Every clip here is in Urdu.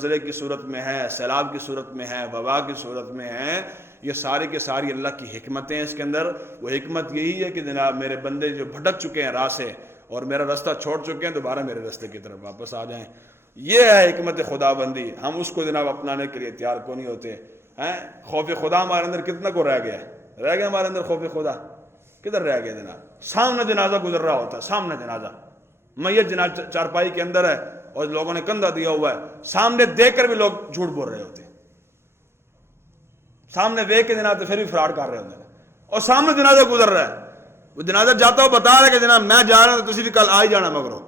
زلزلے کی صورت میں ہے، سیلاب کی صورت میں ہے، وبا کی صورت میں ہے، یہ ساری کے ساری اللہ کی حکمتیں ہیں اس کے اندر۔ وہ حکمت یہی ہے کہ جناب میرے بندے جو بھٹک چکے ہیں راہ سے اور میرا رستہ چھوڑ چکے ہیں، دوبارہ میرے رستے کی طرف واپس آ جائیں۔ یہ ہے حکمت خدا بندی، ہم اس کو جناب اپنانے کے لیے تیار کو نہیں ہوتے ہیں۔ خوف خدا ہمارے اندر کتنا کو رہ گیا ہے؟ رہ گیا ہمارے اندر خوف خدا؟ کدھر رہ گیا جناب؟ سامنے جنازہ گزر رہا ہوتا ہے، سامنے جنازہ، میت جناب چارپائی کے اندر ہے اور لوگوں نے کندھا دیا ہوا ہے، سامنے دیکھ کر بھی لوگ جھوٹ بول رہے ہوتے ہیں، سامنے دیکھ کے جناب تو پھر بھی فراڈ کر رہے ہوتے ہیں، اور سامنے جنازہ گزر رہا ہے، وہ جنازہ جاتا ہو بتا رہا ہے کہ جناب میں جا رہا ہوں تو تسی بھی کل آ ہی جانا مگرو،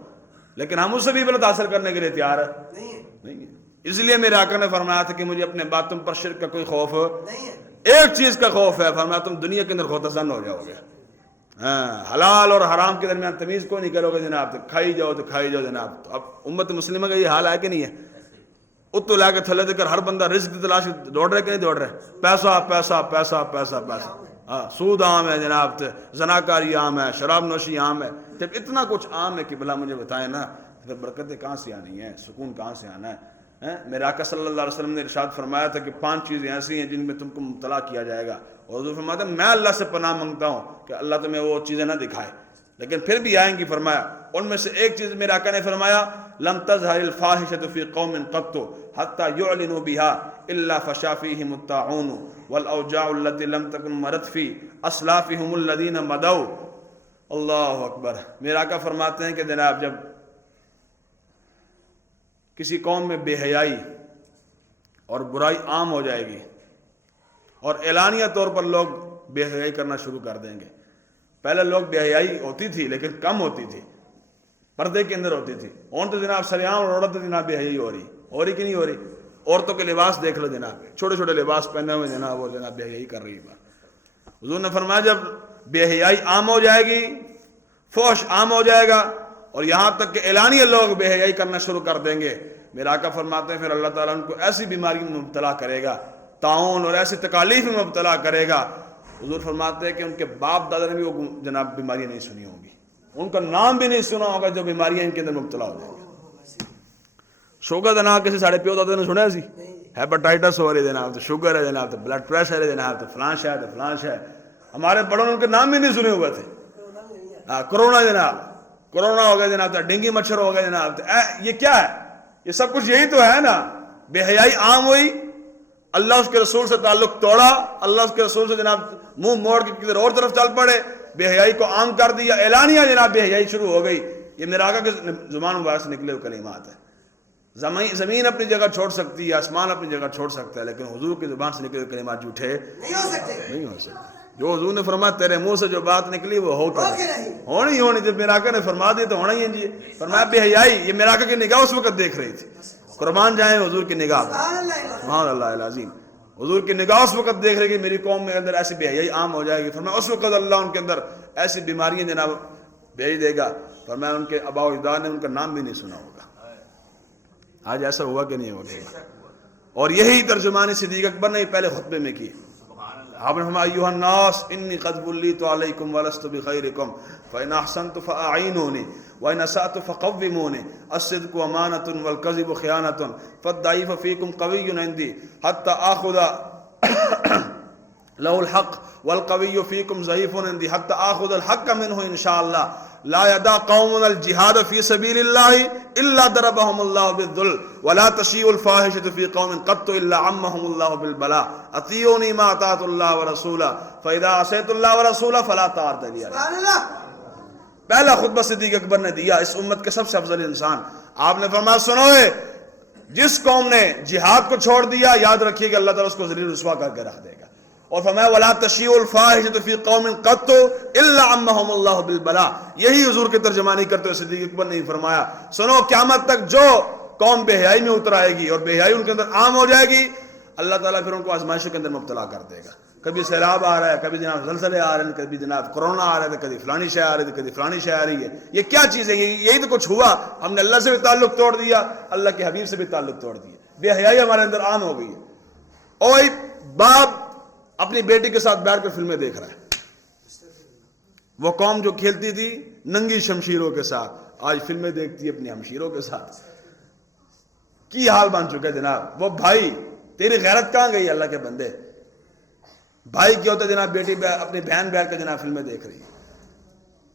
لیکن ہم اس سے بھی عبرت حاصل کرنے کے لیے تیار نہیں ہے۔ اس لیے میرے آقا نے فرمایا تھا کہ مجھے اپنے باتوں پر شرک کا کوئی خوف نہیں ہے، ایک چیز کا خوف ہے، فرمایا تم دنیا کے اندر غوطہ ہو جاؤ گے، حلال اور حرام کے درمیان تمیز کو نہیں کرو گے جناب، تو کھائی جاؤ تو کھائی جاؤ جناب۔ تو اب امت مسلمہ کا یہ حال ہے کہ نہیں ہے؟ اتو لا کے تھلے دے کر ہر بندہ رزق کی تلاش دوڑ رہے کہ نہیں دوڑ رہے؟ پیسہ پیسہ پیسہ پیسہ پیسہ، سود عام ہے جناب، زناکاری عام ہے، شراب نوشی عام ہے۔ جب اتنا کچھ عام ہے کہ بھلا مجھے بتائیں نا، پھر برکتیں کہاں سے آنی ہیں، سکون کہاں سے آنا ہے؟ میرے آقا صلی اللہ علیہ وسلم نے ارشاد فرمایا تھا کہ 5 چیزیں ایسی ہیں جن میں تم کو مبتلا کیا جائے گا، اور حضور فرماتے ہیں میں اللہ سے پناہ مانگتا ہوں کہ اللہ تمہیں وہ چیزیں نہ دکھائے، لیکن پھر بھی آئیں گی۔ فرمایا ان میں سے ایک چیز میرے آقا نے فرمایا لم تظہر الفاحشۃ فی قوم قط حتی یعلنوا بها الا فشا فیہم الطاعون والاوجاع التي لم تکن مرت فی اسلافہم الذین مضوا۔ اللہ اکبر۔ میرے آقا فرماتے ہیں کہ جناب جب کسی قوم میں بے حیائی اور برائی عام ہو جائے گی اور اعلانیہ طور پر لوگ بے حیائی کرنا شروع کر دیں گے، پہلے لوگ بے حیائی ہوتی تھی لیکن کم ہوتی تھی، پردے کے اندر ہوتی تھی، اور تو جناب سریعام اور عورت جناب بے حیائی ہو رہی کہ نہیں ہو رہی؟ عورتوں کے لباس دیکھ لو جناب، چھوٹے چھوٹے لباس پہنے ہوئے جناب وہ جناب بے حیائی کر رہی ہے۔ حضور نے فرمایا جب بے حیائی عام ہو جائے گی، فحش عام ہو جائے گا، اور یہاں تک کہ اعلانیہ لوگ بے حیائی کرنا شروع کر دیں گے، میرا آقا فرماتے ہیں پھر اللہ تعالیٰ ان کو ایسی بیماری میں مبتلا کرے گا، طاعون اور ایسی تکالیف میں مبتلا کرے گا۔ حضور فرماتے ہیں کہ ان کے باپ دادا نے بھی وہ جناب بیماریاں نہیں سنی ہوں گی، ان کا نام بھی نہیں سنا ہوگا جو بیماریاں ان کے اندر مبتلا ہو جائیں گے۔ شوگر جناب کسی ساڑھے پیو دادا نے سنا سی؟ ہیپاٹائٹس ہو رہی ہے جناب، تو شوگر ہے جناب، تو بلڈ پریشر ہے جناب، تو فلانش ہے، تو فلانش ہے۔ ہمارے بڑوں نے ان کے نام بھی نہیں سنے ہوئے تھے۔ کرونا جناب، کرونا ہو گیا جناب، تو ڈینگی مچھر ہو گیا جناب، تو یہ کیا ہے؟ یہ سب کچھ یہی تو ہے نا۔ بے حیائی عام ہوئی، اللہ اس کے رسول سے تعلق توڑا، اللہ اس کے رسول سے جناب منہ موڑ کے کدھر اور طرف چل پڑے، بے حیائی کو عام کر دیا، اعلانیہ جناب بے حیائی شروع ہو گئی۔ یہ میرے آقا کے زبان مبارک سے نکلے ہوئے کلمات ہیں۔ زمین اپنی جگہ چھوڑ سکتی ہے، آسمان اپنی جگہ چھوڑ سکتا ہے، لیکن حضور کی زبان سے نکلے ہوئے کلمات جھوٹے نہیں ہو سکتے۔ جو حضور نے فرمایا تیرے منہ سے جو بات نکلی وہ ہو کر ہونی، جب میرے آقا نے فرما دی تو ہونا ہی ہے جی۔ فرمایا بے حیائی، یہ میرے آقا کی نگاہ اس وقت دیکھ رہی تھی، قربان جائیں حضور کی نگاہ، سبحان اللہ العظیم، حضور کی نگاہ اس وقت دیکھ رہی کہ میری قوم میں اندر ایسی بے حیائی عام ہو جائے گی۔ فرمایا اس وقت اللہ ان کے اندر ایسی بیماریاں جناب بھیج دے گا، فرمایا ان کے آباء و اجداد نے ان کا نام بھی نہیں سنا ہوگا۔ آج ایسا ہوا کہ نہیں ہوگا؟ اور یہی ترجمانی صدیق اکبر نے پہلے خطبے میں کی۔ آپ نے فرمایا ایھا الناس انی قد بلیت علیکم ولست بخیرکم فإن احسنت فاعینونی وإن اسأت فقومونی الصدق امانۃ والکذب خیانۃ فالضعیف فیکم قوی عندی حتی آخذ له الحق والقوی فیکم ضعیف عندی حتی آخذ الحق منہ انشاءاللہ لا يدع قوم الجهاد في سبيل الله الا ضربهم الله بالذل ولا تشيع الفاحشه في قوم قط الا عمهم الله بالبلاء اطيعوني ما اطاعت الله ورسوله فاذا عصيت الله ورسوله فلا طاعة لي۔ سبحان اللہ۔ پہلا خطبہ صدیق اکبر نے دیا، اس امت کے سب سے افضل انسان۔ آپ نے فرمایا سنو، جس قوم نے جہاد کو چھوڑ دیا یاد رکھیے کہ اللہ تعالیٰ اس کو ذلیل رسوا کر کے رکھ دے گا، اور فرمایا وَلَا تَشِيعُ الْفَاحِشَةَ فِي قَوْمٍ قَطُّ إِلَّا عَمَّهُمُ اللَّهُ بِالْبَلَاءِ۔ یہی حضور کی ترجمانی کرتے ہوئے صدیق اکبر نے فرمایا سنو، قیامت تک جو قوم بے حیائی میں اتر آئے گی اور بے حیائی ان کے اندر عام ہو جائے گی، اللہ تعالیٰ پھر ان کو آزمائشوں کے اندر مبتلا کر دے گا۔ کبھی سیلاب آ رہا ہے، کبھی جناب زلزلے آ رہے ہیں، کبھی جناب کرونا آ رہا ہے، کبھی فلانی شے آ رہی ہے، کبھی فلانی شے آ رہی ہے۔ یہ کیا چیز ہے؟ یہی تو کچھ ہوا، ہم نے اللہ سے بھی تعلق توڑ دیا، اللہ کے حبیب سے بھی تعلق توڑ دیا، بے حیائی ہمارے اندر عام ہو گئی ہے۔ اور باپ اپنی بیٹی کے ساتھ بیٹھ کر فلمیں دیکھ رہا ہے۔ وہ قوم جو کھیلتی تھی ننگی شمشیروں کے ساتھ، آج فلمیں دیکھتی ہے اپنی ہمشیروں کے ساتھ۔ کی حال بن چکے جناب. وہ بھائی تیری غیرت کہاں گئی اللہ کے بندے؟ بھائی کیا ہوتا ہے جناب؟ بیٹی اپنی بہن بیٹھ کے جناب فلمیں دیکھ رہی ہے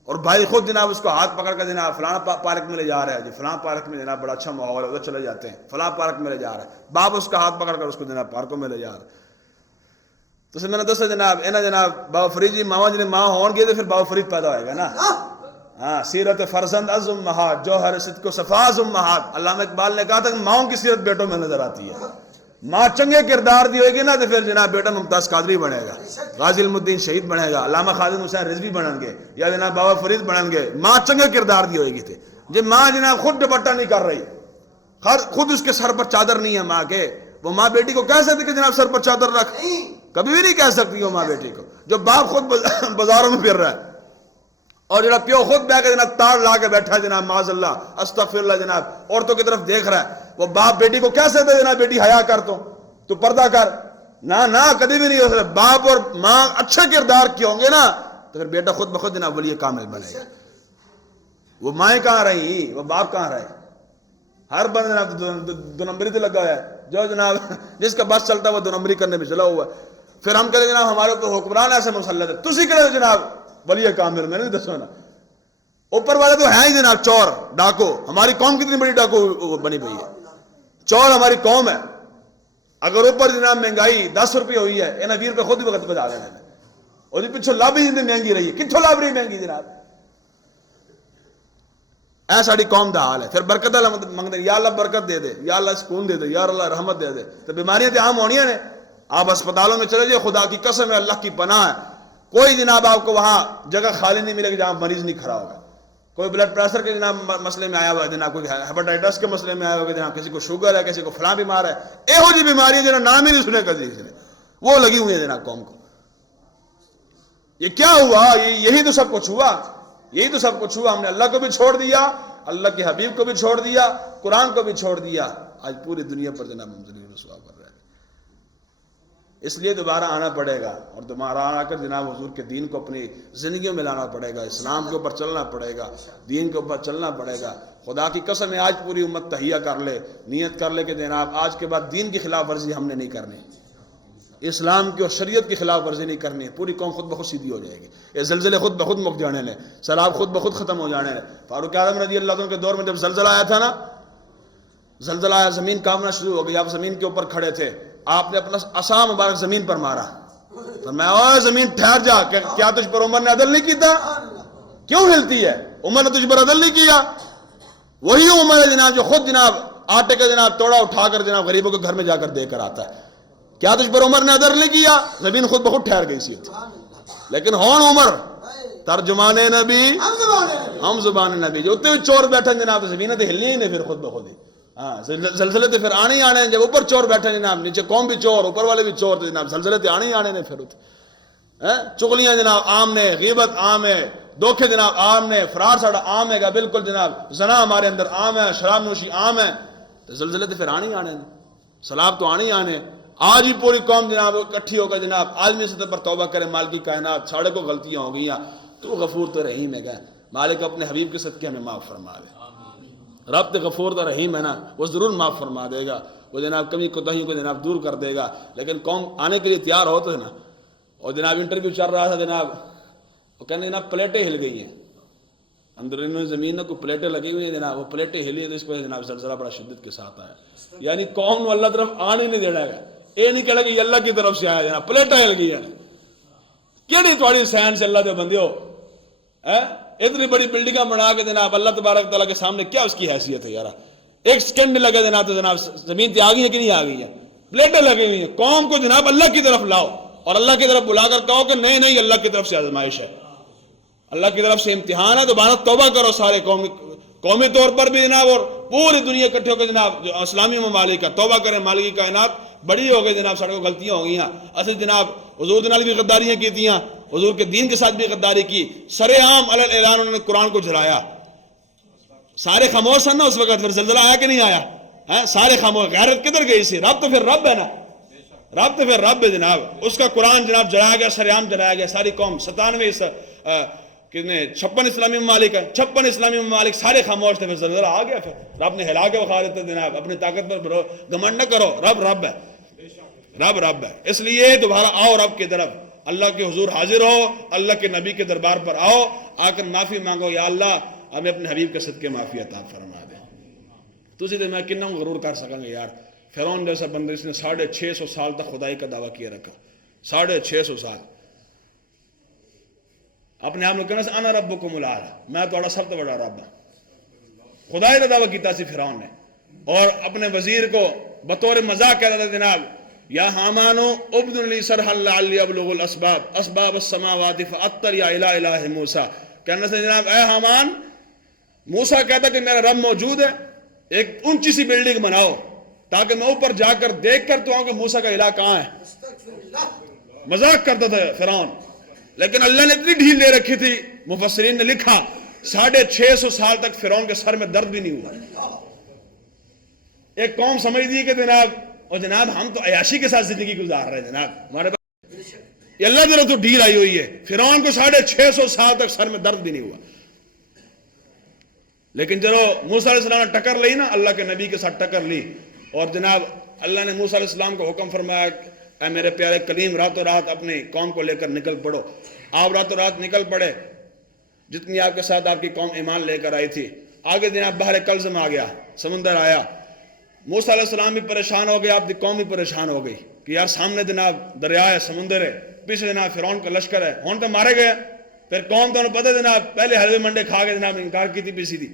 اور بھائی خود جناب اس کو ہاتھ پکڑ کر جناب فلاں پارک میں لے جا رہا ہے جی، فلاں پارک میں جناب بڑا اچھا ماحول ہے ادھر چلے جاتے ہیں، فلاں پارک میں لے جا رہا ہے، باپ اس کا ہاتھ پکڑ کر اس کو جناب پارکوں میں لے جا رہا ہے. تو میں نے دسا جناب اینا جناب بابا فرید جی ماوا جی ماں ہون گے تو پھر بابا فرید پیدا ہوئے گا نا. ہاں سیرت فرزند از امہات جوہر صدق و صفا از امہات. علامہ اقبال نے کہا تھا کہ ماؤں کی سیرت بیٹوں میں نظر آتی ہے. ماں چنگے کردار دی ہوئے گی نا تو پھر جناب بیٹا ممتاز قادری بنے گا، غازی علم الدین شہید بنے گا، علامہ خازن حسین رضوی بنیں گے یا جناب بابا فرید بنیں گے. ماں چنگے کردار دی ہوئے گی تھے. جب ماں جناب خود دوپٹہ نہیں کر رہی، خود اس کے سر پر چادر نہیں ہے ماں کے، وہ ماں بیٹی کو کہہ سکتی کہ جناب سر پر چادر رکھ؟ کبھی بھی نہیں کہہ سکتی وہ ماں بیٹی کو. جو باپ خود بازاروں میں پھر رہا ہے اور جناب پیو خود بیٹھ کے جناب تاڑ لا کے بیٹھا ہے جناب معاذ اللہ استغفر اللہ جناب عورتوں کی طرف دیکھ رہا ہے، وہ باپ بیٹی کو کہہ سکتے جناب بیٹی حیا کر تو پردہ کر؟ نہ کبھی بھی نہیں ہو سکتا. باپ اور ماں اچھے کردار کے ہوں گے نا تو پھر بیٹا خود بخود جناب ولی کامل بنے گا. وہ مائیں کہاں رہی، وہ باپ کہاں رہے؟ ہر بند جناب دو نمبری تو لگا ہوا ہے. جو جناب جس کا بس چلتا ہے وہ دو نمبری کرنے میں چلا ہوا ہے. پھر ہم کہتے جناب ہمارے اوپر حکمران ایسے مسلط ہے. تسی کہتے جناب ولی کامل، میں نے دسو نا. اوپر والے تو ہیں ہی جناب چور ڈاکو. ہماری قوم کتنی بڑی ڈاکو بنی پئی ہے، چور ہماری قوم ہے. اگر اوپر جناب مہنگائی 10 روپے ہوئی ہے انہیں 20 روپے خود ہی وقت بجا لینا ہے. اور جی پچھو لابی جتنی مہنگی رہی ہے، کتوں لاب رہی مہنگی جناب؟ اے ساری قوم دا حال ہے. پھر برکت اللہ منگتے یا اللہ برکت دے دے، یا اللہ سکون دے دے، یا اللہ رحمت دے دے. تو بیماریاں تو عام ہونی ہیں. آپ اسپتالوں میں چلے جائے، خدا کی قسم ہے اللہ کی پناہ ہے، کوئی جناب آپ کو وہاں جگہ خالی نہیں ملے گی جہاں مریض نہیں کھڑا ہوگا. کوئی بلڈ پریشر کے جناب مسئلے میں آیا ہوا ہے جناب، کوئی ہیپاٹائٹس کے مسئلے میں آیا ہوا ہے جناب، کسی کو شوگر ہے، کسی کو فلاں بیمار ہے. ایہو جی بیماری ہے جنہاں نام ہی نہیں سنے کسی نے، وہ لگی ہوئی ہے جناب قوم کو. یہ کیا ہوا؟ یہی تو سب کچھ ہوا، یہی تو سب کچھ ہوا. ہم نے اللہ کو بھی چھوڑ دیا، اللہ کے حبیب کو بھی چھوڑ دیا، قرآن کو بھی چھوڑ دیا. آج پوری دنیا پر جناب ہم ذلیل و رسوا کر رہے ہیں. اس لیے دوبارہ آنا پڑے گا اور دوبارہ آ کر جناب حضور کے دین کو اپنی زندگیوں میں لانا پڑے گا، اسلام کے اوپر چلنا پڑے گا، دین کے اوپر چلنا پڑے گا. خدا کی قسم ہے آج پوری امت تہیہ کر لے، نیت کر لے کہ جناب آج کے بعد دین کی خلاف ورزی ہم نے نہیں کرنی، اسلام کی اور شریعت کی خلاف ورزی نہیں کرنی ہے. پوری قوم خود بخود سیدھی ہو جائے گی. یہ زلزلے خود بخود مک جانے لیں، سیلاب خود بخود ختم ہو جانے لیں. فاروق اعظم رضی اللہ عنہ کے دور میں جب زلزلہ آیا تھا نا، زلزلہ آیا، زمین کانپنا شروع ہو گئی. آپ زمین کے اوپر کھڑے تھے، آپ نے اپنا عصا مبارک زمین پر مارا. تو میں اوہ زمین ٹھہر جا، کیا تجھ پر عمر نے عدل نہیں کیتا؟ کیوں ہلتی ہے؟ عمر نے تجھ پر عدل نہیں کیا؟ وہی عمر ہے جناب جو خود جناب آٹے کا جناب توڑا اٹھا کر جناب غریبوں کے گھر میں جا کر دے کر آتا ہے. کیا تجھ پر عمر نے عدل نہیں کیا؟ زمین خود بخود ٹھہر گئی سی. لیکن ہون عمر ترجمان نبی ہم زبان نبی، جو اتنے چور بیٹھے جناب زمینیں تو ہلنی ہی نہیں پھر خود بخود ہی. ہاں زلزلے تو پھر آنے ہی آنے ہیں. جب اوپر چور بیٹھے جناب، نیچے قوم بھی چور، اوپر والے بھی چور، تو جناب زلزلے تو آنے ہی آنے ہیں. پھر چغلیاں جناب عام نے، غیبت عام ہے، دھوکے جناب عام نے، فرار ساڑا عام ہے گا بالکل جناب، زنا ہمارے اندر عام ہے، شراب نوشی عام ہے. تو زلزلے تو پھر آنے ہی آنے ہیں، سیلاب تو آنے ہی آنے. آج ہی پوری قوم جناب اکٹھی ہو کر جناب عالمی سطح پر توبہ کرے، مال کی کائنات ساڑھے کو غلطیاں ہو گئی ہیں، تو غفور تو رحیم ہے گا. مالک اپنے حبیب کے صدقے ہمیں معاف فرما دے. رب تو غفور تو رحیم ہے نا، وہ ضرور معاف فرما دے گا. وہ جناب کمی کوتاہیوں کو جناب دور کر دے گا. لیکن قوم آنے کے لیے تیار ہو تو ہے نا. اور جناب انٹرویو چل رہا تھا جناب، وہ کہنے جناب پلیٹیں ہل گئی ہیں اندر انہوں زمین میں، کوئی پلیٹیں لگی ہوئی ہیں جناب، وہ پلیٹیں ہلی ہیں تو اس پہ جناب زلزلہ بڑا شدت کے ساتھ آیا. یعنی قوم اللہ طرف آنے نہیں دینا گا. یہ نہیں کہنا کہ یہ اللہ کی طرف سے آیا جناب، پلیٹیں ہل گئی ہیں. کیڑی تھوڑی سائنس اللہ دے بندے ہو، اتنی بڑی بلڈنگاں بنا کے جناب اللہ تبارک تعالیٰ کے سامنے کیا اس کی حیثیت ہے یار؟ ایک سیکنڈ لگے جناب تو جناب زمین تے آ گئی ہے کہ نہیں آ گئی ہے؟ پلیٹیں لگی ہوئی ہیں. قوم کو جناب اللہ کی طرف لاؤ اور اللہ کی طرف بلا کر کہو کہ نہیں نہیں اللہ کی طرف سے آزمائش ہے، اللہ کی طرف سے امتحان ہے. دوبارہ توبہ کرو سارے قومی طور پر بھی جناب، اور پوری دنیا اکٹھے ہو کے جناب جو اسلامی ممالک کا توبہ کریں. مالکی کائنات بڑی ہو گئی جناب، سارے کو غلطیاں ہو گئی ہیں. اصل جناب حضور جناب بھی غداریاں کی تھیں، حضور کے دین کے ساتھ بھی غداری کی. سرے عام علی الاعلان انہوں نے قرآن کو جھلایا. سارے خاموش ہیں نا اس وقت. پھر زلزلہ آیا کہ نہیں آیا؟ سارے خاموش. غیرت کدھر گئی سی؟ رب تو پھر رب ہے نا، رب تو پھر رب ہے جناب. اس کا قرآن جناب جلایا گیا، سرے عام جلایا گیا. ساری قوم 97 کتنے 56 اسلامی ممالک ہیں، 56 اسلامی ممالک سارے خاموش تھے، پھر زلزلہ آ گیا، پھر رب نے ہلا کے بخا دیتے جناب، اپنی طاقت پر گھمنڈ نہ کرو، رب ہے، رب ہے، اس لیے دوبارہ آؤ رب کی طرف، اللہ کے حضور حاضر ہو، اللہ کے نبی کے دربار پر آؤ، آ کر معافی مانگو، یا اللہ ہمیں اپنے حبیب کے صدقے معافی عطا فرما دے۔ تسی تے میں کنوں غرور کر سکاں گے یار، فرعون جیسا بندہ اس نے 650 سال تک خدائی کا دعویٰ کیے رکھا، 650 سال اپنے آپ نے کہنا انا ربکم الاعلی، میں تھوڑا سب تو بڑا رب ہوں، خدائی کا دعویٰ کیتا سی فرعون نے، اور اپنے وزیر کو بطور مذاق کہتا تھا جناب یا حامانو ابن لی صرحا لعلی ابلغ الاسباب اسباب السماوات فاطلع الی الہ موسیٰ، کہنا سے جناب اے حامان، موسیٰ کہتا کہ میرا رب موجود ہے، ایک اونچی سی بلڈنگ بناؤ تاکہ میں اوپر جا کر دیکھ کر تو آؤں کہ موسیٰ کا الہ کہاں ہے۔ مذاق کرتا تھا فرعون، لیکن اللہ نے اتنی ڈھیل دے رکھی تھی، مفسرین نے لکھا 650 سال تک فرعون کے سر میں درد بھی نہیں ہوا۔ ایک قوم سمجھ دی کہ جناب اور جناب ہم تو عیاشی کے ساتھ زندگی گزار رہے ہیں جناب، ہمارے پاس یہ اللہ تعالیٰ تو ڈھیل آئی ہوئی ہے، فرعون کو 650 سال تک سر میں درد بھی نہیں ہوا۔ لیکن چلو موسیٰ علیہ السلام نے ٹکر لی نا، اللہ کے نبی کے ساتھ ٹکر لی، اور جناب اللہ نے موسیٰ علیہ السلام کو حکم فرمایا اے میرے پیارے کلیم راتوں رات اپنی قوم کو لے کر نکل پڑو۔ آپ راتوں رات نکل پڑے، جتنی آپ کے ساتھ آپ کی قوم ایمان لے کر آئی تھی، آگے جناب بحر کلزم آ گیا، سمندر آیا، موسیٰ علیہ السلام بھی پریشان ہو گئے، آپ کی قوم بھی پریشان ہو گئی کہ یار سامنے جناب دریا ہے، سمندر ہے، پیچھے جناب فرعون کا لشکر ہے، ہون تو مارے گئے، پھر قوم تو انہوں پتہ جناب پہلے حلوے منڈے کھا کے جناب انکار کی تھی پیسی تھی،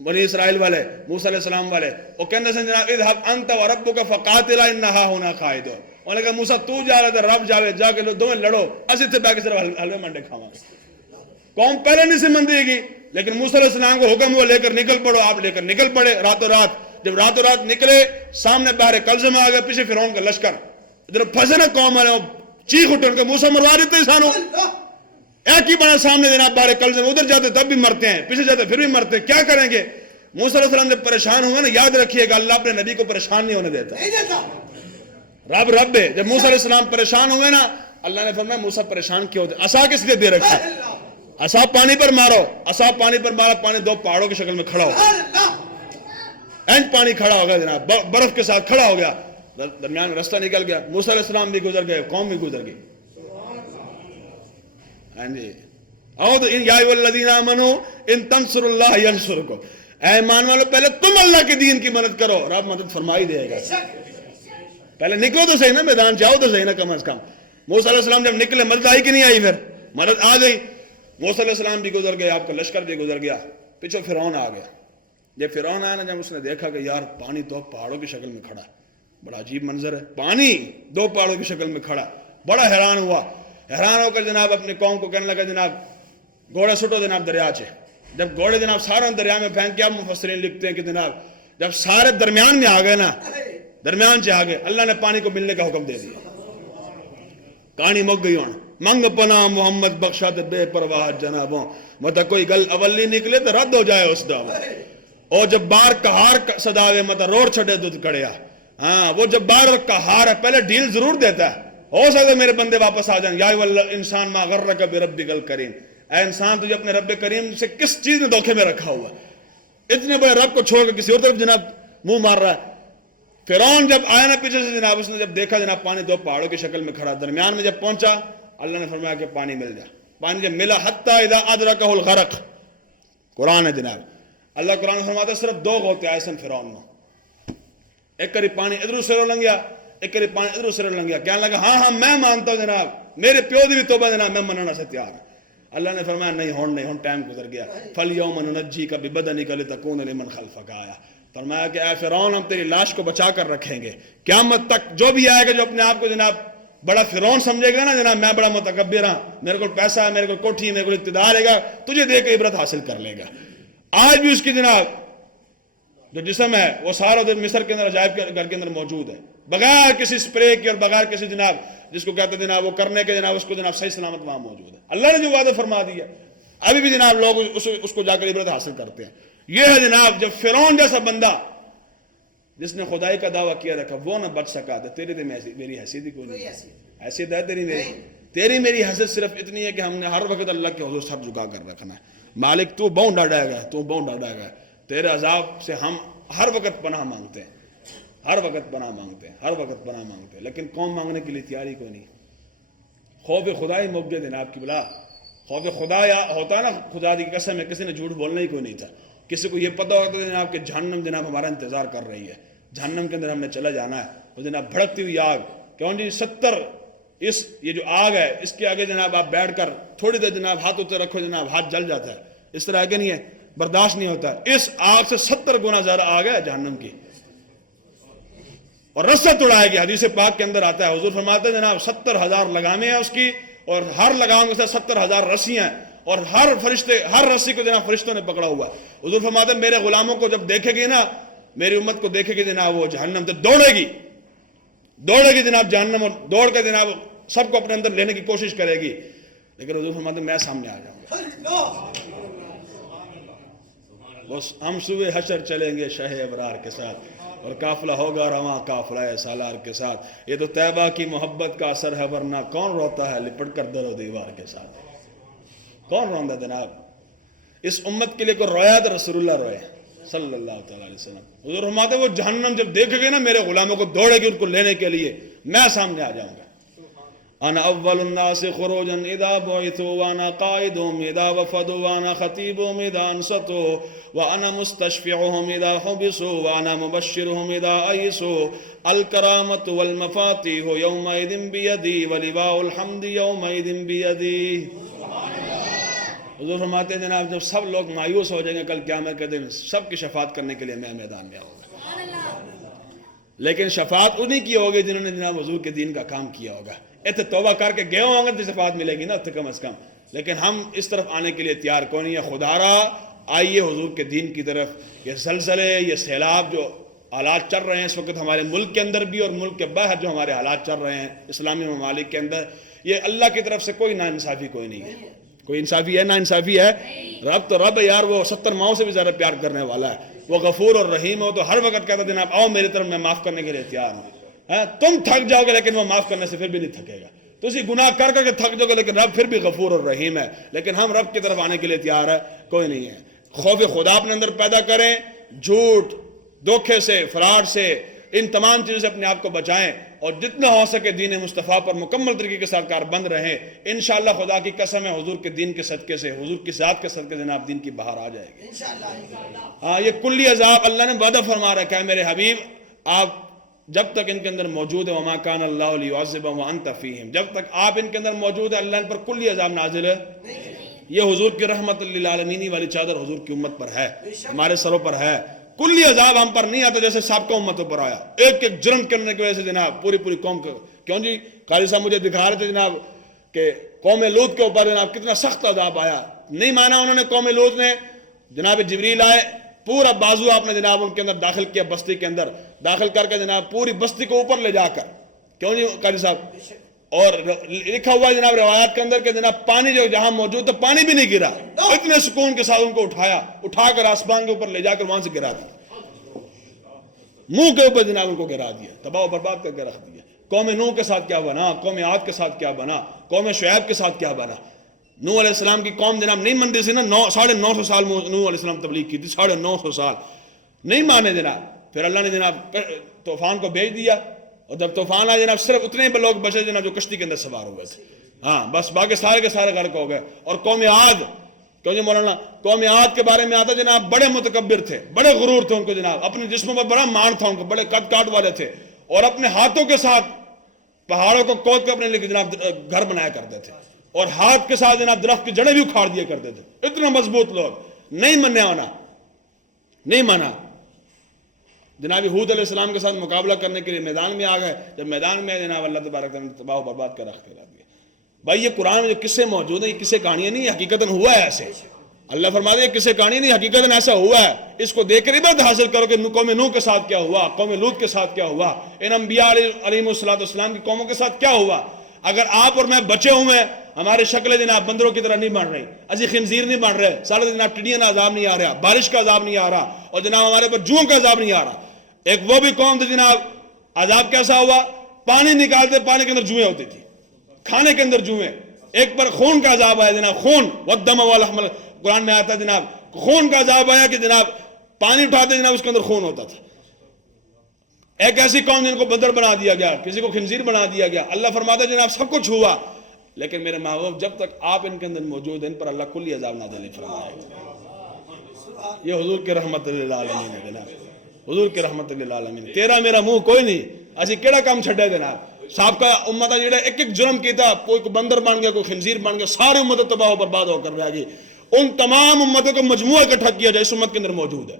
بنی اسرائیل والے، موسیٰ علیہ السلام والے، وہ کہنے سے جناب اذهب انت وربک فقاتلا انھا ہنا قاعدون، انہوں نے کہا موسیٰ تو جا رہا تھا، رب جاوے، جا کے دونوں لڑو، اسی تھے باقی صرف حلوے منڈے کھاواں۔ قوم پہلے نہیں سمجھ گی، لیکن موسیٰ علیہ السلام کو حکم ہوا لے کر نکل پڑو، آپ لے کر نکل پڑے راتوں رات۔ جب راتوں رات نکلے، سامنے بحر کلزم آ گیا، پیچھے فرعون کا لشکر، ادھر پھنسے نا قوم والے، چیخ اٹھے ان کے موسیٰ مروا دیتے سانو، ایک ہی بڑا سامنے جناب بحر کلزم، ادھر جاتے تب بھی مرتے ہیں، پیچھے جاتے پھر بھی مرتے ہیں، کیا کریں گے؟ موسیٰ علیہ السلام جب پریشان ہوئے نا، یاد رکھیے گا اللہ اپنے نبی کو پریشان نہیں ہونے دیتا، رب ہے۔ جب موسیٰ علیہ السلام پریشان ہوئے نا، اللہ نے فرمایا موسیٰ پریشان کیوں ہوتے؟ عصا کس لیے دے رکھا؟ عصا پانی پر مارو، عصا پانی پر مارا، پانی دو پہاڑوں کی شکل میں کھڑا ہو گیا، اینچ پانی کھڑا ہو گیا جناب، برف کے ساتھ کھڑا ہو گیا، درمیان رستہ نکل گیا، موسیٰ علیہ السلام بھی گزر گئے، قوم بھی گزر گئی۔ ہاں جی، یا ایھا الذین آمنوا ان تنصروا اللہ ینصرکم، اے ایمان والو پہلے تم اللہ کے دین کی مدد کرو، رب مدد فرمائی دے گا، پہلے نکلو تو صحیح نا، میدان جاؤ تو صحیح نا، کم از کم۔ موسیٰ علیہ السلام جب نکلے مدد آئی کہ نہیں آئی؟ پھر مدد آ گئی، موسیٰ علیہ السلام بھی گزر گئے، آپ کا لشکر بھی گزر گیا، پیچھے فرعون آ گیا۔ جب فرعون آیا نا، جب اس نے دیکھا کہ یار پانی دو پہاڑوں کی شکل میں کھڑا ہے، بڑا عجیب منظر ہے، پانی دو پہاڑوں کی شکل میں کھڑا، بڑا حیران ہوا، حیران ہو کر جناب اپنے قوم کو کہنے لگا جناب گھوڑے سٹو جناب دریا چے۔ جب گھوڑے جناب سارے دریا میں پھینک کے، اب مفسرین لکھتے ہیں کہ جناب جب سارے درمیان میں آ گئے نا، درمیان سے آ گئے، اللہ نے پانی کو ملنے کا حکم دے دیا، کہانی مک گئی ہوں، منگ پنا محمد بخشا تے بے پرواہ جنابوں، مطلب کوئی گل اولی نکلے تو رد ہو جائے اس دعوی، اور جب بار کہار صداوے مطلب روڑ چھڑے دودھ کڑیا، ہاں وہ جب بار کہار ہے پہلے ڈیل ضرور دیتا ہے، ہو سکتا میرے بندے واپس آ جائیں، یا انسان ما غرک بربک الکریم، اے انسان تجھے اپنے رب کریم سے کس چیز نے دھوکے میں رکھا ہوا ہے، اتنے بڑے رب کو چھوڑ کر کسی اور طرف جناب منہ مار رہا ہے۔ فرعون جب آیا نا پیچھے سے جناب، اس نے جب دیکھا جناب پانی دو پہاڑوں کی شکل میں کھڑا، درمیان میں جب پہنچا، اللہ نے فرمایا کہ پانی مل جا، پانی جب ملا حتی اذا ادرکہ الغرق، قرآن ہے جناب، اللہ قرآن فرماتا ہے صرف دو غوطے آئے سن فرعون میں، ایک کری پانی ادھر سے لنگیا، ایک کری پانی ادھر سے لنگیا، کہنے لگا ہاں میں مانتا ہوں جناب، میرے پیو دی بھی توبہ جناب میں مننا سے تیار ہوں۔ اللہ نے فرمایا نہیں ہون ٹائم گزر گیا، فَالْيَوْمَ نُنَجِّيكَ بِبَدَنِكَ لِتَكُونَ لِمَنْ خَلْفَكَ آیا، فرمایا کہ اے فرعون ہم تیری لاش کو بچا کر رکھیں گے، قیامت تک جو بھی آئے گا جو اپنے آپ کو جناب بڑا فرعون سمجھے گا نا جناب، میں بڑا متکبر ہوں، میرے کو پیسہ ہے، میرے کو کوٹھی ہے، میرے کو اقتدار ہے گا، تجھے دے کے عبرت حاصل کر لے گا۔ آج بھی اس کی جناب جو جسم ہے وہ سارا ادھر مصر کے اندر عجائب کے گھر کے اندر موجود ہے، بغیر کسی سپرے کے اور بغیر کسی جناب جس کو کہتے ہیں جناب وہ کرنے کے جناب، اس کو جناب صحیح سلامت وہاں موجود ہے، اللہ نے جو وعدہ فرما دیا، ابھی بھی جناب لوگ اس کو جا کر عبرت حاصل کرتے ہیں۔ یہ ہے جناب جب فرعون جیسا بندہ جس نے خدائی کا دعویٰ کیا رکھا وہ نہ بچ سکا، تو تیری تو میری حیثیت ہی کوئی نہیں، حیثیت ہے تیری میری، تیری میری حسرت صرف اتنی ہے کہ ہم نے ہر وقت اللہ کے حضور سر جھکا کر رکھنا ہے. مالک تو بہت ڈاڈا گا، تو بہت ڈاڈا گا، تیرے عذاب سے ہم ہر وقت پناہ مانگتے ہیں، ہر وقت پناہ مانگتے ہیں، ہر وقت پناہ مانگتے ہیں. لیکن قوم مانگنے کے لیے تیاری کوئی نہیں. خوف خدا ہی موقع جناب کی بلا. خوف خدا یا ہوتا ہے نا، خدا دی قسم ہے کسی نے جھوٹ بولنا ہی کوئی نہیں تھا. کسی کو یہ پتہ ہوتا ہے جناب کہ جہنم جناب ہمارا انتظار کر رہی ہے، جہنم کے اندر ہم نے چلا جانا ہے. وہ جناب بھڑکتی ہوئی آگ، کیوں جی 70 یہ جو آگ ہے اس کے آگے جناب آپ بیٹھ کر تھوڑی دیر جناب ہاتھ اتنے رکھو، جناب ہاتھ جل جاتا ہے. اس طرح آگے نہیں ہے، برداشت نہیں ہوتا. اس آگ سے 70 گنا زیادہ آگ ہے جہنم کی، اور رسے توڑائے گی. حدیث پاک کے اندر آتا ہے، حضور فرماتے ہیں جناب 70,000 لگامیں ہیں اس کی، اور ہر لگام کے ساتھ 70,000 رسیاں ہیں، اور ہر رسی کو جناب فرشتوں نے پکڑا ہوا ہے. حضور فرماتے ہیں میرے غلاموں کو جب دیکھے گی نا، میری امت کو دیکھے گی جناب وہ جہنم سے دوڑے گی جناب جہنم، اور دوڑ کے جناب سب کو اپنے اندر لینے کی کوشش کرے گی. لیکن حضور فرماتے ہیں میں سامنے آ جاؤں گا. ہم صبح حشر چلیں گے شہ ابرار کے ساتھ، اور قافلہ ہوگا رواں قافلہ سالار کے ساتھ. یہ تو طیبہ کی محبت کا اثر ہے، ورنہ کون روتا ہے لپٹ کر در و دیوار کے ساتھ. کون روندا جناب؟ اس امت کے لیے کوئی رویا تو رسول اللہ روئے صلی اللہ تعالی علیہ وسلم. حضور فرماتے وہ جہنم جب دیکھے گے نا میرے غلاموں کو، دوڑے گی ان کو لینے کے لیے، میں سامنے آ جاؤں گا. انا اول الناس خروجا اذا بعثوا وانا قائدهم اذا وفدوا وانا خطيبهم اذا انصتوا وانا مستشفعهم اذا حبسوا وانا مبشرهم اذا ايسوا الكرامة والمفاتيح يومئذ بيدي ولواء الحمد يومئذ بيدي. حضور فرماتے ہیں جناب جب سب لوگ مایوس ہو جائیں گے کل قیامت کے دن، سب کی شفاعت کرنے کے لیے میں میدان میں آؤں گا. لیکن شفاعت انہی کی ہوگی جنہوں نے جناب حضور کے دین کا کام کیا ہوگا. اتنے توبہ کر کے گئے ہوں گے تو شفاعت ملے گی نا کم از کم. لیکن ہم اس طرف آنے کے لیے تیار کون نہیں ہے. خدا را آئیے حضور کے دین کی طرف. یہ زلزلے، یہ سیلاب جو حالات چل رہے ہیں اس وقت ہمارے ملک کے اندر بھی، اور ملک کے باہر جو ہمارے حالات چل رہے ہیں اسلامی ممالک کے اندر، یہ اللہ کی طرف سے کوئی ناانصافی کوئی نہیں ہے. کوئی انصافی ہے؟ نا انصافی ہے. رب تو رب ہے یار، وہ 70 ماؤں سے بھی زیادہ پیار کرنے والا ہے. وہ غفور اور رحیم ہو تو ہر وقت کہتا جناب آؤ میری طرف، میں معاف کرنے کے لیے تیار ہوں. تم تھک جاؤ گے لیکن وہ معاف کرنے سے پھر بھی نہیں تھکے گا. تو اسی گناہ کر کے تھک جاؤ گے لیکن رب پھر بھی غفور اور رحیم ہے. لیکن ہم رب کی طرف آنے کے لیے تیار ہے کوئی نہیں ہے. خوف خدا اپنے اندر پیدا کریں، جھوٹ، دھوکے سے، فراڈ سے، ان تمام چیزوں سے اپنے آپ کو بچائیں، اور جتنا ہو سکے دین مصطفیٰ پر مکمل طریقے کے ساتھ کاربند رہیں. انشاءاللہ خدا کی قسم ہے حضور کے دین کے صدقے سے، حضور کی ذات کے صدقے سے جناب دین کی بہار آ جائے گی. ہاں یہ کلی عذاب اللہ نے وعدہ فرما رکھا ہے میرے حبیب، آپ جب تک ان کے اندر موجود ہے وما کان اللہ لیعذبہم وانت فیہم، جب تک آپ ان کے اندر موجود ہے اللہ ان پر کلی عذاب نازل ہے. یہ حضور کی رحمت للعالمین والی چادر حضور کی امت پر ہے، ہمارے سروں پر ہے. کلی عذاب ہم پر نہیں آتا جیسے سابقہ امتوں پر آیا. ایک ایک جرم کرنے کی وجہ سے جناب پوری قوم کو، کیوں جی قاری صاحب مجھے دکھا رہے تھے جناب کہ قوم لوط کے اوپر جناب کتنا سخت عذاب آیا. نہیں مانا انہوں نے. قوم لوط نے جناب جبریل آئے، پورا بازو آپ نے جناب ان کے اندر داخل کیا، بستی کے اندر داخل کر کے جناب پوری بستی کو اوپر لے جا کر، کیوں جی قاری صاحب. اور لکھا ہوا ہے جناب روایات کے اندر کہ جناب پانی جو جہاں موجود تھا پانی بھی نہیں گرا، اتنے سکون کے ساتھ ان کو اٹھا کر آسمان کے اوپر لے جا کر وہاں سے گرا دیا، منہ کے اوپر جناب ان کو گرا دیا، تباہ و برباد کر کے رکھ دیا. قوم نوح کے ساتھ کیا بنا، قوم عاد کے ساتھ کیا بنا، قوم شعیب کے ساتھ کیا بنا. نوح علیہ السلام کی قوم جناب نہیں مانتی تھی نا، 950 سال نوح علیہ السلام تبلیغ کی تھی، 950 سال نہیں مانے جناب. پھر اللہ نے جناب طوفان کو بھیج دیا، اور جب طوفان آیا جناب صرف اتنے ہی لوگ بچے جناب جو کشتی کے اندر سوار ہوئے تھے. ہاں بس باقی سارے کے سارے غرق ہو گئے. اور قوم عاد، کیوں جی مولانا قوم عاد کے بارے میں آتا جناب بڑے متکبر تھے، بڑے غرور تھے ان کو جناب، اپنے جسموں پر بڑا مان تھا ان کو، بڑے قد کاٹ والے تھے، اور اپنے ہاتھوں کے ساتھ پہاڑوں کو کھود کے اپنے لیے جناب گھر بنایا کرتے تھے، اور ہاتھ کے ساتھ جناب درخت کی جڑیں بھی اکھاڑ دیا کرتے تھے. اتنے مضبوط لوگ. نہیں نہیں مانا جناب حود علیہ السلام کے ساتھ مقابلہ کرنے کے لیے میدان میں آ گئے. جب میدان میں جناب اللہ تبارک تعالیٰ نے تباہ و برباد کر رکھ کے لا دیا. بھائی یہ قرآن میں جو قصے موجود ہیں یہ قصے کہانیاں نہیں، حقیقتاً ہوا ہے ایسے. اللہ فرماتے ہیں قصے کہانی نہیں، حقیقتاً ایسا ہوا ہے. اس کو دیکھ کر عبرت حاصل کرو کہ قوم نوح کے ساتھ کیا ہوا، قوم لوط کے ساتھ کیا ہوا، ان انبیاء علیہم السلام کی قوموں کے ساتھ کیا ہوا. اگر آپ اور میں بچے ہوئے ہیں، ہماری شکلیں جناب بندروں کی طرح نہیں بن رہی، اسی خنزیر نہیں بن رہے، سارے جناب ٹڈیاں کا عذاب نہیں آ رہا، بارش کا عذاب نہیں آ رہا، اور جناب ہمارے پر جوؤں کا عذاب نہیں آ رہا. ایک وہ بھی قوم تھی جناب، عذاب کیسا ہوا، پانی نکالتے پانی کے اندر جوئیں ہوتی تھی. کھانے کے اندر جوئیں، ایک پر خون کا عذاب آیا جناب، خون والدم واللحم، قرآن میں آتا ہے جناب خون کا عذاب آیا کہ جناب پانی اٹھاتے جناب اس کے اندر خون ہوتا تھا. ایک ایسی قوم جن کو بدر بنا دیا گیا، کسی کو خنزیر بنا دیا گیا. اللہ فرماتا ہے جناب سب کچھ ہوا، لیکن میرے محبوب جب تک آپ ان کے اندر موجود ہیں ان پر اللہ کلی عذاب نازل فرمائے گا. یہ حضور کے رحمت للعالمین ہے جناب، حضور کے رحمت للعالمین. تیرا میرا منہ کوئی نہیں، اسی کیڑا کام چھڈے جناب. سابقہ امت جڑا ایک ایک جرم کیتا، کوئی بندر بن گیا، کوئی خنزیر بن گیا، ساری امت تباہ و برباد ہو کر رہ گئی. ان تمام امتوں کو مجموعہ اکٹھا کیا جائے اس امت کے اندر موجود ہے.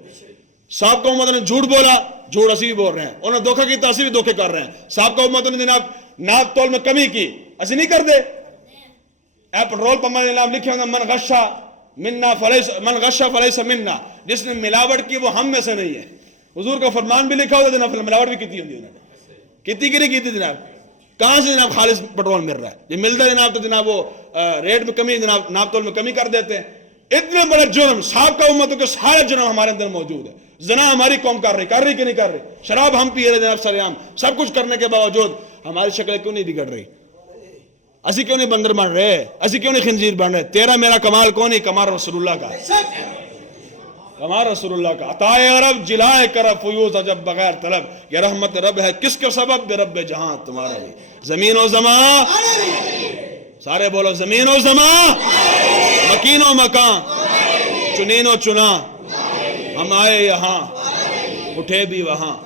سابقہ امت نے جھوٹ بولا، جھوٹ اسی بھی بول رہے ہیں. انہوں نے دھوکہ کیتا، اسی بھی دھوکے کر رہے ہیں. سابقہ امت نے جناب ناپ تول میں کمی کی، اسی نہیں کر دے. اے پٹرول پمپ میں نام لکھے ہوگا من غشا منا فلیس، من غشا فلیس منا، جس نے ملاوٹ کی وہ ہم میں سے نہیں ہے. حضور کا فرمان بھی لکھا ہوتا ہے جناب، ملاوٹ بھی کیتی ہوتی ہے جناب. کیتی کی نہیں کیتی جناب؟ کہاں سے جناب خالص پٹرول مل رہا ہے؟ یہ ملتا ہے جناب تو جناب وہ ریٹ میں کمی، جناب ناپ تول میں کمی کر دیتے ہیں. اتنے بڑے جرم سابقہ امتوں کے سارے جرم ہمارے اندر موجود ہے. زنا ہماری قوم کر رہی کہ نہیں کر رہی؟ شراب ہم پی رہے جناب سر عام. سب کچھ کرنے کے باوجود ہماری شکل کیوں نہیں بگڑ رہی؟ اسی کیوں نہیں بندر بن رہے؟ اسی کیوں نہیں خنزیر بن رہے؟ تیرا میرا کمال کون نہیں؟ کمال رسول اللہ کا، کمال رسول اللہ کا. عطائے عرب جلائے کرب فیوز عجب بغیر طلب، یہ رحمت رب ہے کس کے سبب؟ بے رب جہاں تمہارا بھی. زمین و زمان، سارے بولو زمین و زمان، مکین و مکان، چنین و چنا، ہم آئے یہاں اٹھے بھی وہاں.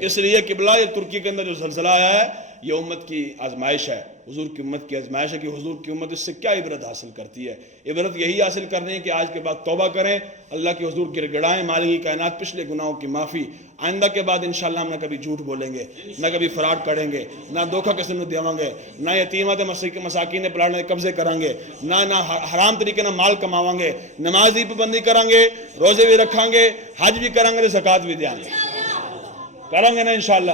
اس لیے قبلہ یہ ترکی کے اندر جو زلزلہ آیا ہے یہ امت کی آزمائش ہے، حضور کی امت کی آزمائش ہے کہ حضور کی امت اس سے کیا عبرت حاصل کرتی ہے. عبرت یہی حاصل کرنی ہے کہ آج کے بعد توبہ کریں، اللہ کے حضور گر گڑائیں، مالک کائنات پچھلے گناہوں کی معافی. آئندہ کے بعد انشاءاللہ ہم نہ کبھی جھوٹ بولیں گے، نہ کبھی فراڈ کریں گے، نہ دھوکہ کسی نے دیویں گے، نہ یتیمات مساکین پلاٹ میں قبضے کریں گے، نہ حرام طریقے نہ مال کماویں گے، نماز کی پابندی کریں گے، روزے بھی رکھیں گے، حج بھی کریں گے، زکوٰۃ بھی دیں گے. کریں گے نا انشاءاللہ.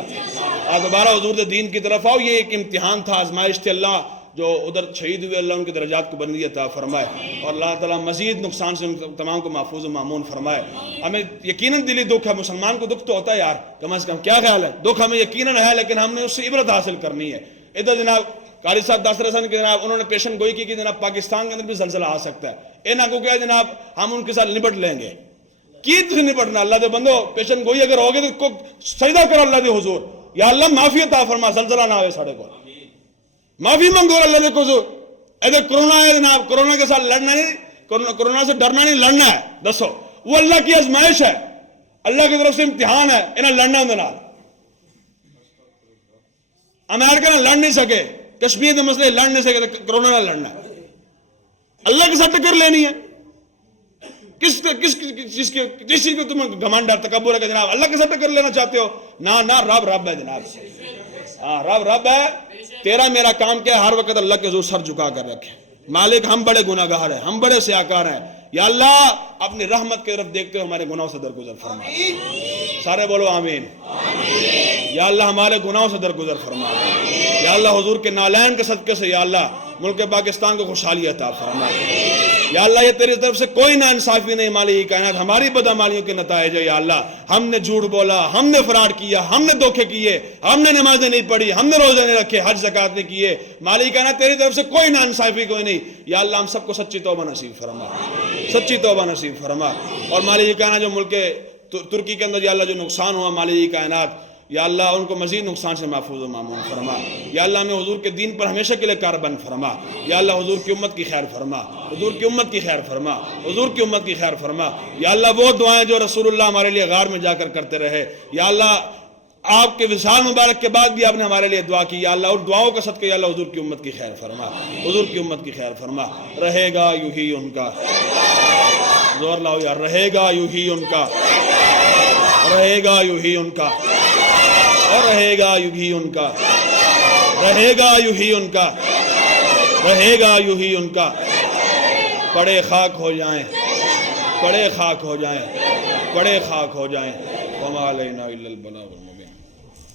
دوبارہ حضور دے دین کی طرف آؤ. یہ ایک امتحان تھا، آزمائش تھی. اللہ جو ادھر شہید ہوئے اللہ ان کے درجات کو بلندی عطا فرمائے، اور اللہ تعالیٰ مزید نقصان سے ان تمام کو محفوظ و مامون فرمائے. ہمیں یقیناً دلی دکھ ہے، مسلمان کو دکھ تو ہوتا ہے یار، کم از کم کیا خیال ہے؟ دکھ ہمیں یقیناً ہے، لیکن ہم نے اس سے عبرت حاصل کرنی ہے. ادھر جناب قاری صاحب داسر حسن کے جناب انہوں نے پیشن گوئی کی کہ جناب پاکستان کے اندر بھی زلزلہ آ سکتا ہے. انہاں کو کیا جناب ہم ان کے ساتھ نپٹ لیں گے. کی تھی نپٹنا؟ اللہ دے بندو پیشن گوئی اگر ہوگے تو سجدہ کرو اللہ دے حضور، یا اللہ معافی عطا فرما، زلزلہ نہ ہوئے ساڑھے کو، معافی منگو اللہ دے حضور. ادھر کرونا ہے جناب، کرونا کے ساتھ لڑنا نہیں، کرونا سے ڈرنا نہیں، لڑنا ہے. دسو وہ اللہ کی آزمائش ہے، اللہ کی طرف سے امتحان ہے. انہیں لڑنا اندر نال امریکہ نہ لڑ نہیں سکے، کشمیر کے مسئلے لڑ نہیں سکے، تو کرونا نہ لڑنا ہے. اللہ کے ساتھ ٹکر لینی ہے. کس چیز کو تم گھمنڈ اور تکبر ہے کہ جناب اللہ کے ساتھ ٹکر لینا چاہتے ہو؟ نہ رب رب ہے جناب. ہاں رب رب ہے. تیرا میرا کام کیا ہے؟ ہر وقت اللہ کے حضور سر جھکا کر رکھے. مالک ہم بڑے گناہ گار ہیں، ہم بڑے سیاکار ہیں، یا اللہ اپنی رحمت کی طرف دیکھتے ہو ہمارے گناہوں سے درگزر فرما. سارے بولو آمین. یا اللہ ہمارے گناہوں سے درگزر فرما. یا اللہ حضور کے نالین کے صدقے سے یا اللہ ملک پاکستان کو خوشحالی عطا فرما. یا اللہ یہ تیری طرف سے کوئی نا انصافی نہیں، مالک کائنات ہماری بدعمالیوں کے نتائج ہے. یا اللہ ہم نے جھوٹ بولا، ہم نے فراڈ کیا، ہم نے دھوکے کیے، ہم نے نمازیں نہیں پڑھی، ہم نے روزے نہیں رکھے، حج زکوٰۃ نہیں کیے. مالک کائنات تیری طرف سے کوئی نا انصافی کوئی نہیں. یا اللہ ہم سب کو سچی توبہ نصیب فرما، سچی توبہ نصیب فرما. اور مالک کائنات جو ملک ترکی کے اندر یا اللہ جو نقصان ہوا مالک کائنات، یا اللہ ان کو مزید نقصان سے محفوظ و معمون فرما. یا اللہ ہمیں حضور کے دین پر ہمیشہ کے لیے کاربند فرما. یا اللہ حضور کی امت کی خیر فرما، حضور کی امت کی خیر فرما، حضور کی امت کی خیر فرما. یا اللہ وہ دعائیں جو رسول اللہ ہمارے لیے غار میں جا کر کرتے رہے، یا اللہ آپ کے وصال مبارک کے بعد بھی آپ نے ہمارے لیے دعا کی. یا اللہ اور دعاؤں کا صدقہ یا اللہ حضور کی امت کی خیر فرما، حضور کی امت کی خیر فرما. رہے گا یوں ہی ان کا، زور لاؤ یار، رہے گا یوں ہی ان کا، رہے گا یوں ہی ان کا، اور رہے گا یوں ہی ان کا، رہے گا یوں ہی ان کا، رہے گا یوں ہی ان کا. پڑے خاک ہو جائیں، پڑے خاک ہو جائیں، پڑے خاک ہو جائیں. وما علینا الا البلاغ.